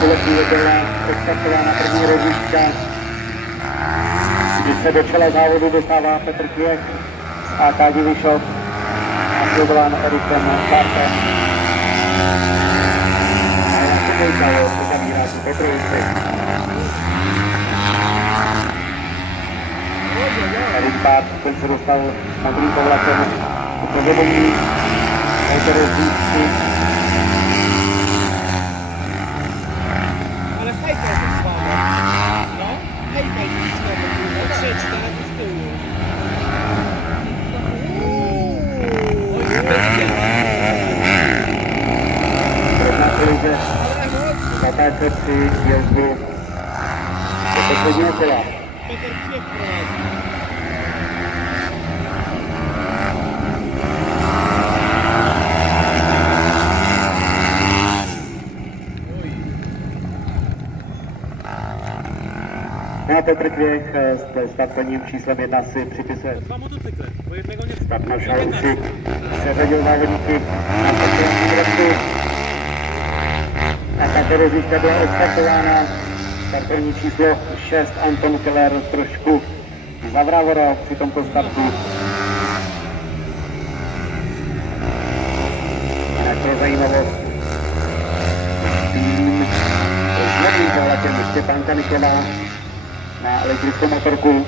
tuhle chvíli byla odstartována první rožička, kdy se do čela závodu dostává Petr Kvěch z AK Divišov a sledován Erikem Bartem. A já se dojkalo, co zavírá tu po trojici. Erik Bart, ten se dostal modrým povlakem do provedení autorozdíčky. Ale hejkaj to s vámi. No, hejkaj to s vámi. Krzycz, teraz z tyłu. Drobná kolize na této při jezdu do posledního kola. Petr Kvěch prowadzi. A Petr Kvěch s startovním číslem 1 si připisuje start na šalci, přeřadil závodníky na startovací dresu a tato roziška byla odstartována. Startovní číslo 6 Anton Keller trošku zavravoroval při tomto startu. Jako zajímavost tým s novým povlakem Štěpán Kaniková na elektrickou motorku.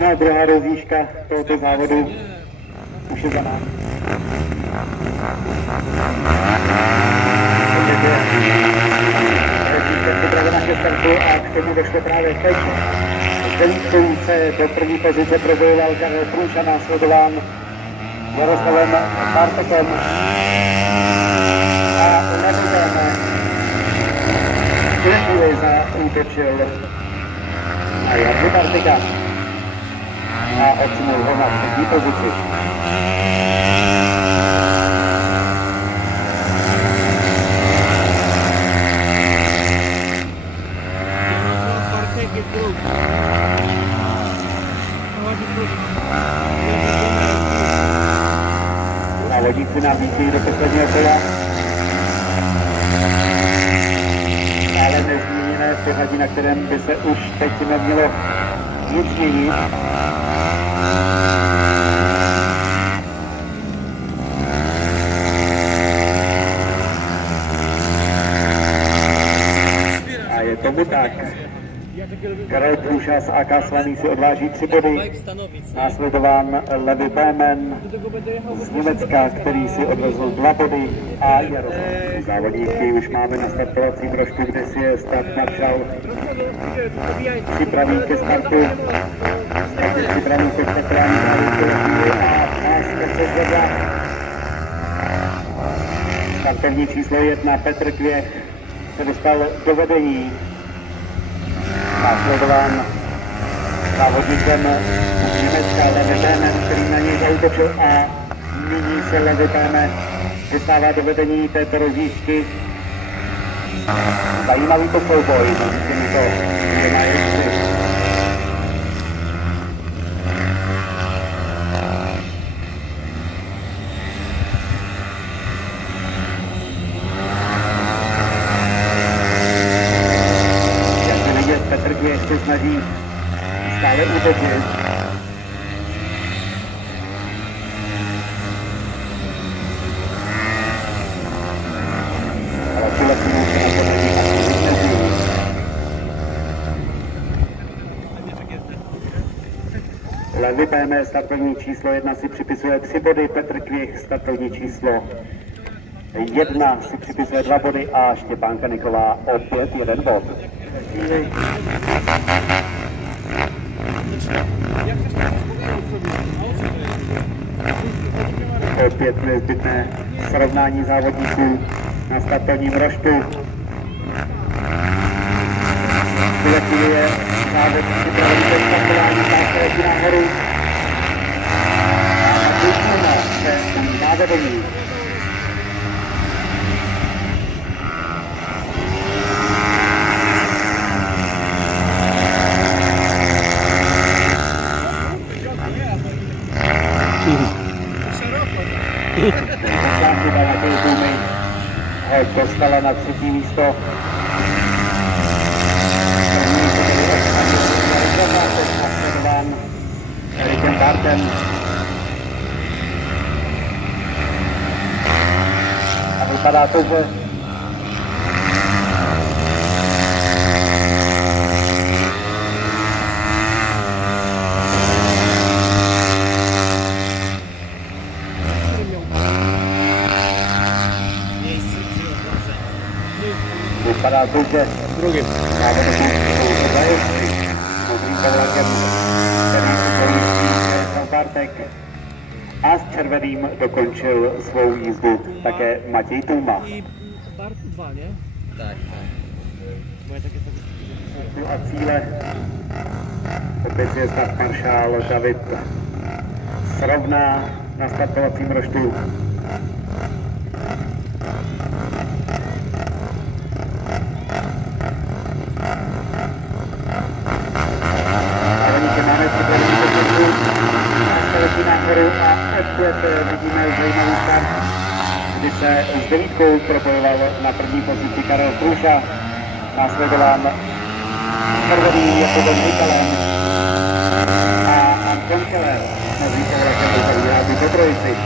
No, druhá rozdížka tohoto závodu už je za námi. Připravena ke startu a k tomu došlo právě teď. Devítkou se do první pozice probojoval Karel Průša, následován Jaroslavem Bartekem a Levitem chvíli zaútočil a Jardu Bartika a odsunul ho na třetí pozici. Závodníci nám vítějí do posledního kola. Ale nezměněné pořadí, na kterém by se už teď nemělo nic měnit. A je tomu tak. Karel Průša z AK Slaný si odváží 3 body, následován Levi Bémen z Německa, který si odvezl 2 body a Jaroslav. Závodníky už máme na startovací trošku, kde si je start maršal připraví ke startu, připraví ke startování závodníky a páska se zvedá. Startovní číslo 1 Petr Kvěch se dostal do vedení. Následován závodníkem z Německa Levi Bémen, který na něj zaútočil a nyní se Levi Bémen dostává do vedení této rozdížky. Zajímavý to souboj mezi těmito dvěma jezdci. Petr Kvěch se snaží stále útočit. Ale tuhle chvíli se na podání Levi Bémen, startovní číslo 1 si připisuje 3 body, Petr Kvěch, startovní číslo 1 si připisuje 2 body a Štěpánka Niková opět 1 bod. Opět nezbytné srovnání závodníků na startovním roštu. V tuhle chvíli je závod připravený ke startování, pásy letí nahoru. A Tuma se závodení. Chyba na té Tumy ho dostala na 3. místo. Nasledován Erikem Bartem. A vypadá to, že vypadá to, že druhým závodníkem jsou zajistí. Modrým povlakem, který ukončil Bartek. A s červeným dokončil svou jízdu také Matěj Tuma. I Bart 2, nie? Tak. Moje takie statystyki. A cíle opět je start maršál David srovná na startovacím roštu. A opět vidíme zajímavý start, kdy se s 9 propojoval na první pozici Karel Průša, následován červeným Jakubem Mikalem a Anton Keller mezi povlekem vyhrávky po trojici.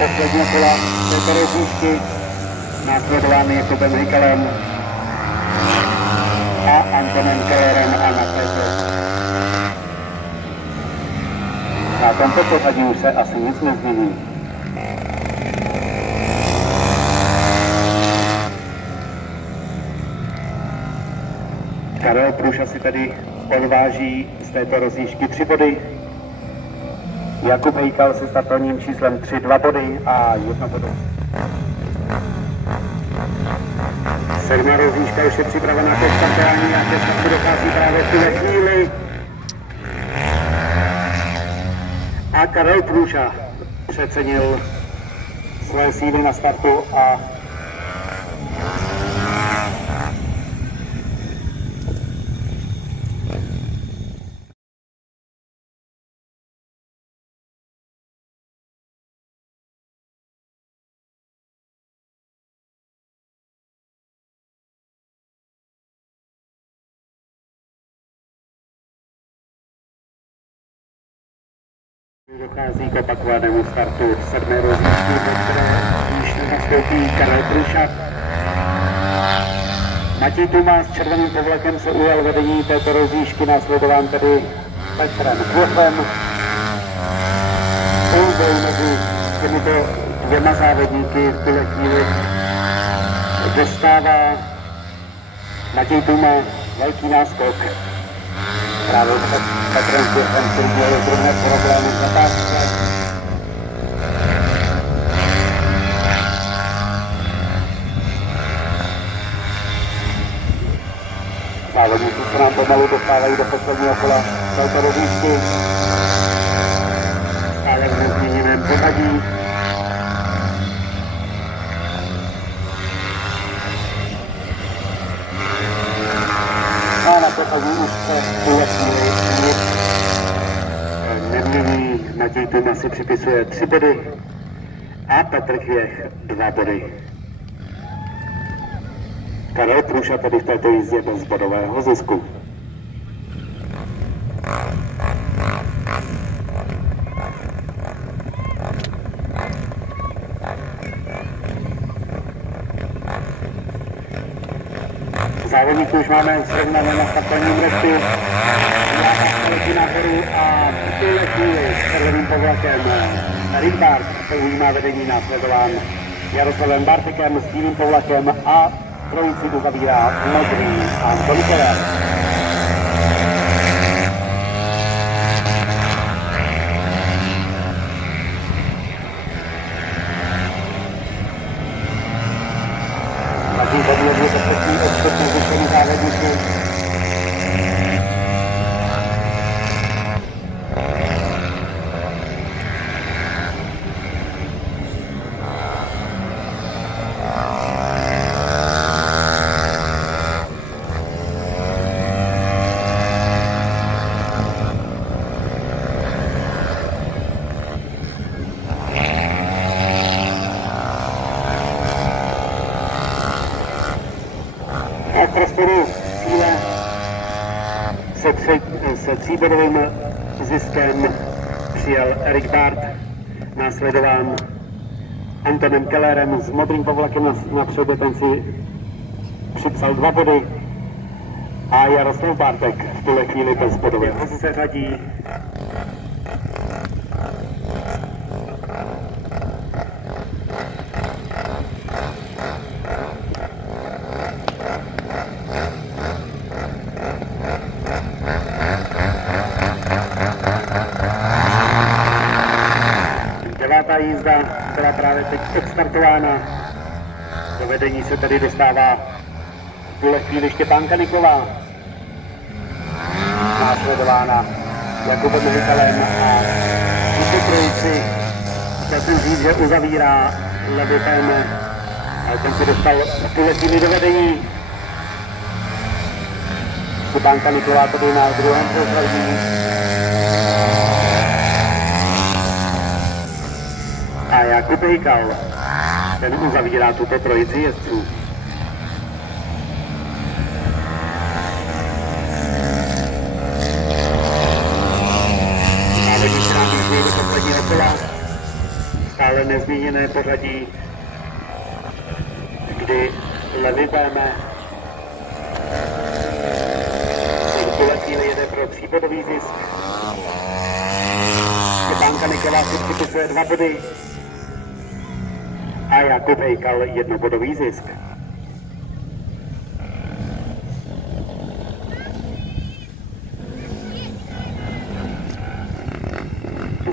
Posledního kola této rozjížďky, následován Jakubem Hikalem a Antonem Kellerem a nakonec. Na tomto pořadí už se asi nic nezmění. Karel Průša si tady odváží z této rozjížďky 3 body. Jakub Hejkal se startovním číslem 3 2 body a 1 bod. 7. rozjížďka už je připravená ke startování a ke startu dochází právě v tuhle chvíli. A Karel Průša přecenil své síly na startu a dochází k opakovanému startu 7. rozjížďky, do které již nastoupí Karel Průša. Matěj Tuma s červeným povlekem se ujal vedení této rozjížďky, následován tedy Petrem Kvofem. Souboj mezi těmito 2 závodníky v tuhle chvíli dostává Matěj Tuma velký náskok. Právě před Petrem Kvofem se udělali drobné problémy v zatázce. Závodníci se nám pomalu dostávají do posledního kola této rozjížďky. Stále v nezměněném pořadí. A na pořadí už se v tuhle chvíli nic nemění. Matěj Tuma si připisuje 3 body a Petr Kvěch 2 body. Karel Průša tady v této jízdě bez bodového zisku. Závodníky už máme srovnané na startovním restu. Letí nahoru a v tuhle chvíli s červeným povlakem Erik Bart používá vedení následován Jaroslavem Bartekem s bílým povlakem a trojici uzavírá modrý Anton Keller. Na tím podloží to první odstup nezvyšený závodníky. V prostoru cíle se tříbodovým ziskem přijel Erik Bart, následován Antonem Kellerem s modrým povlakem napřed, ten si připsal 2 body a Jaroslav Bartek v tuhle chvíli bez bodového se řadí. Devátá jízda byla právě teď odstartována. Do vedení se tedy dostává v tuhle chvíli Štěpán Kaniková. Následována Jakubem Hytelem a tuto trojici chtěl říct, že uzavírá Levitem, ale ten se dostal v tuhle chvíli do vedení. Štěpán Kaniková tedy na druhém pořadí. A Jakub Hykal, ten uzavírá tuto trojici jezdců. Závodníci nám jízdí do posledního kola, stále nezměněné pořadí, kdy Levi Béme v tuhle chvíli jede pro 3bodový zisk. Štěpán Kaniková si připisuje 2 body. A Jakub Hykal 1bodový zisk.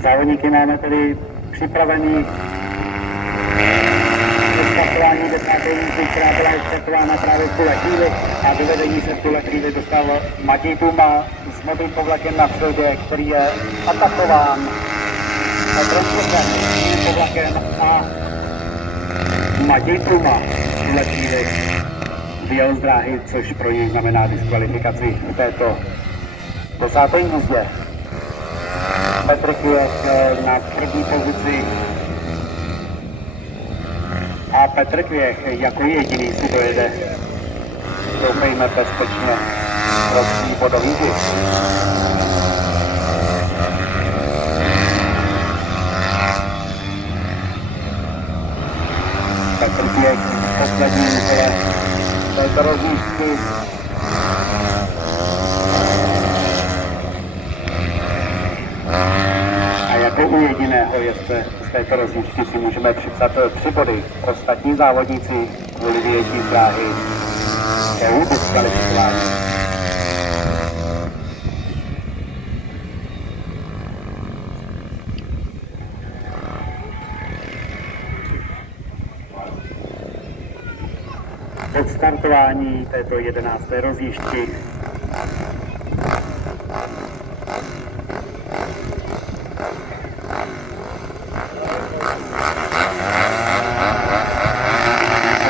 Závodníky máme tedy připravený startování 10. jízdy, která byla startována právě v tuhle chvíli a do vedení se v tuhle chvíli dostal Matěj Tuma s modrým povlakem na předě, který je atakován Petrem Šlochem s tím povlakem a Matěj Tuma v tuhle chvíli vyjel z dráhy, což pro něj znamená diskvalifikaci v této 10. jízdě. Petr Kvěch na první pozici a Petr Kvěch jako jediný si dojede, doufejme, bezpečně pro 3bodový zisk. Petr Kvěch v posledním kole této rozjížďky. A jako u jediného jezdce z této rozjížďky si můžeme připsat 3 body. Ostatní závodníci kvůli vyjetí z dráhy jsou diskvalifikováni. Odstartování této 11. rozjížďky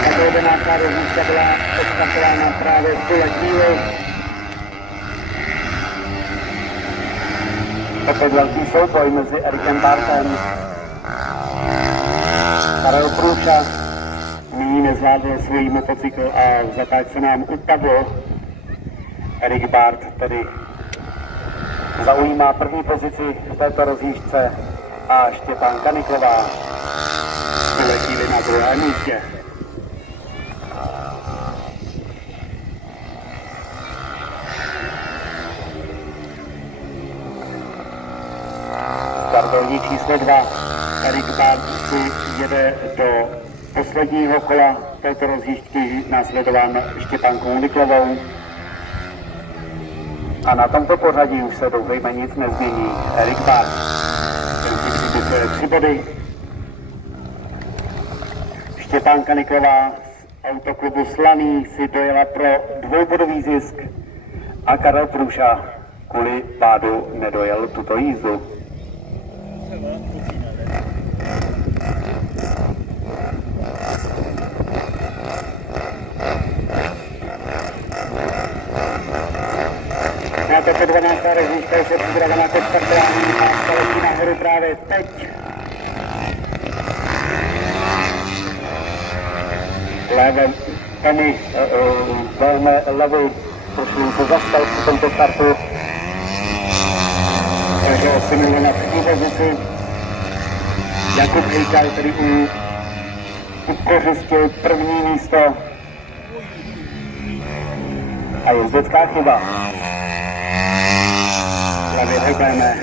tato 11. rozjížďka byla odstartována právě v tuhle chvíli. Opět velký souboj mezi Erikem Bartem. Karel Průša nyní nezvládl svůj motocykl a v zatáčce nám upadl. Erik Bart tedy zaujímá první pozici v této rozjížďce a Štěpán Kaniková vyletí na druhém místě. Startovní číslo 2. Erik Bárd si jede do posledního kola této rozjížďky, následován Štěpánkou Niklovou. A na tomto pořadí už se doufejme nic nezmění. Erik Bárd, ten si připisuje 3 body. Štěpánka Niklová z autoklubu Slaný si dojela pro 2bodový zisk a Karel Průša kvůli pádu nedojel tuto jízdu. Na to 12. rozjížďka je se připravená ke startování a staletí nahoru právě teď. Levé Penny velmi levý, pošlím se zastal při tomto startu. Takže ocenil na třetí pozici. Jakub Hejkal, který ukořistil první místo. A jezdecká chyba. Levě hejbeme.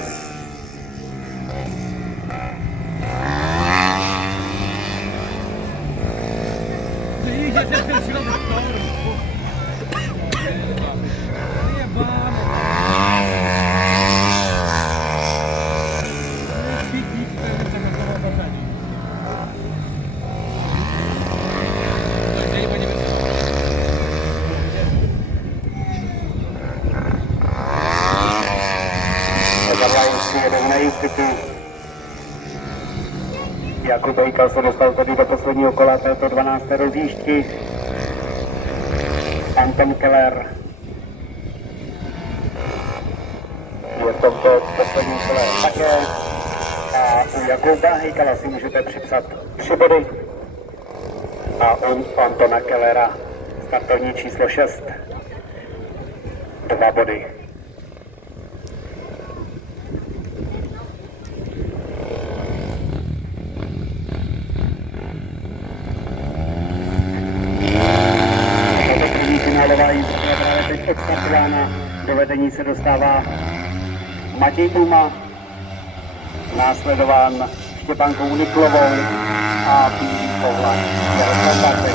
Jakub Hejkal se dostal tedy do posledního kola této 12. rozjížďky. Anton Keller je v tomto posledním kole také. A u Jakuba Hejkala si můžete připsat 3 body. A u Antona Kellera startovní číslo 6 2 body. Odstartována, do vedení se dostává Matěj Tuma, následován Štěpánkou Niklovou a Píří Povla. Jaroslav Bartek,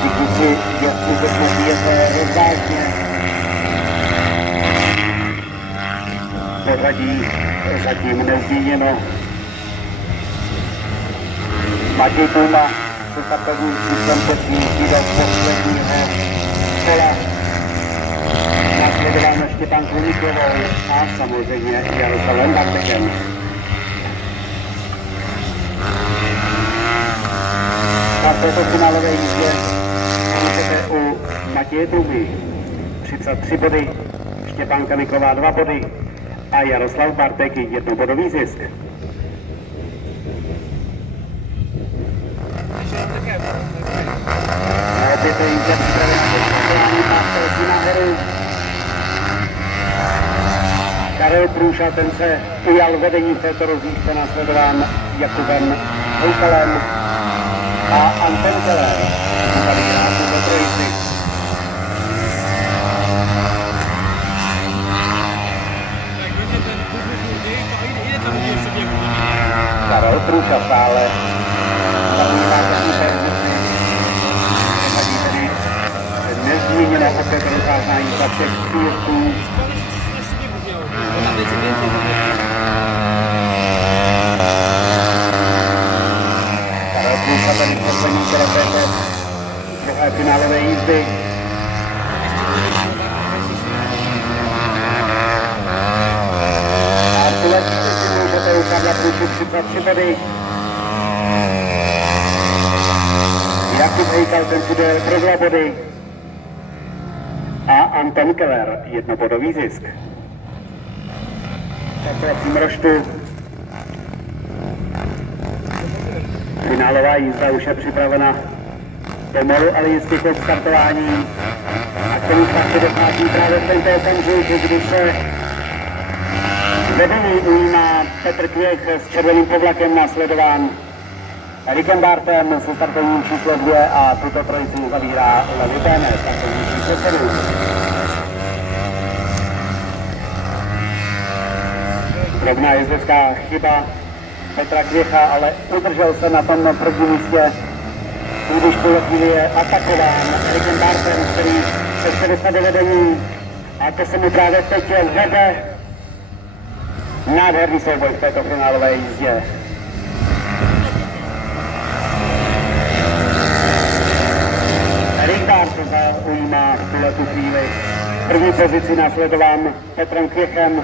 všichni si jezdci se snažíte rozvážně. Pořadí zatím nezměněno. Matěj Tuma se startovním způsobem technický do posledního kola. Následováno Štěpánkou Niklovou a samozřejmě Jaroslavem Bartekem. Na této finálové jízdě můžete u Matěje Tumy připsat 3 body, Štěpánka Niklová 2 body a Jaroslav Bartek 1bodový zisk. A opět je jízda připravená nahoru. Karel Průša, ten se ujal vedení v této rozjížďce, následován Jakubem Hejkalem a Anton Keller. Tady krásně do trojici. Karel Průša stále nezměněno opět rozvážná jízda všech příjezdů. Karel Průša tady v poslední kole této druhé finálové jízdy. U Karla Průši připsat 3 body. Jakub Hejkal, ten si jde pro 2 body. A Anton Keller 1bodový zisk. Tak v roštu. Finálová jízda už je připravena pomalu, ale jistě ke startování. A k tomu startu dochází právě v tento okamžik, kdy se vedení ujímá Petr Kvěch s červeným povlakem, následován Erikem Bartem se startovním číslo 2 a tuto trojici uzavírá Levi Bémen, startovní číslo 7. Drobná jezdecká chyba Petra Kvěcha, ale udržel se na tom prvním místě, když v tuhle chvíli je atakován Erikem Bartem, který se chce dostat do vedení a to se mu právě teď vede. Nádherný souboj v této finálové jízdě. Erik Bart zaujímá v tuhletu chvíli první pozici, následován Petrem Kvěchem.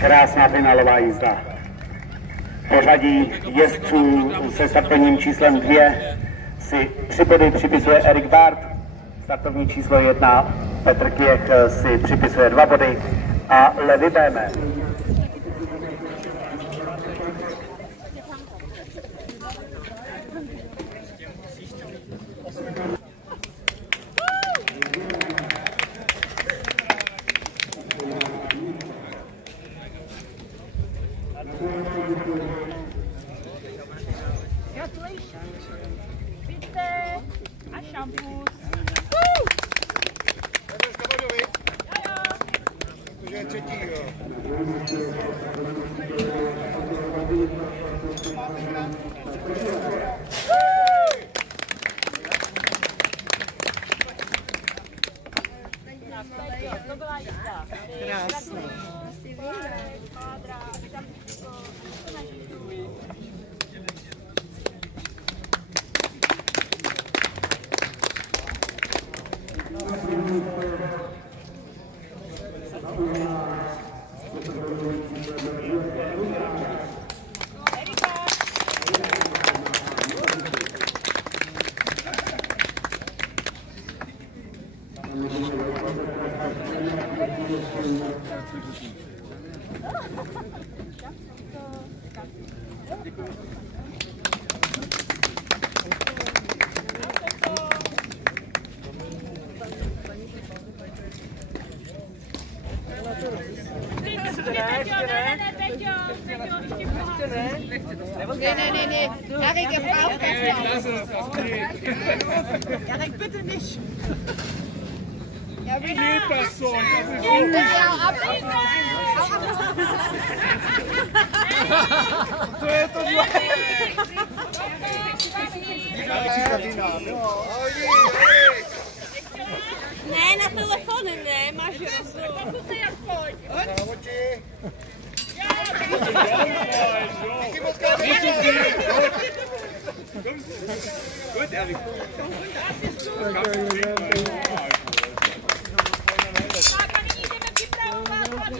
Krásná finálová jízda. Pořadí jezdců se startovním číslem 2 si 3 body připisuje Erik Bart, startovní číslo 1 Petr Kvěch si připisuje 2 body a Levi Bémen. Nee. Jarek, ihr braucht das nicht. Jarek, bitte nicht. Ja, wie geht das so? To je to dva. Ne, na telefony ne, máš rozum. To jak pojď. Gut, Erik. Pani idziemy przyprawować,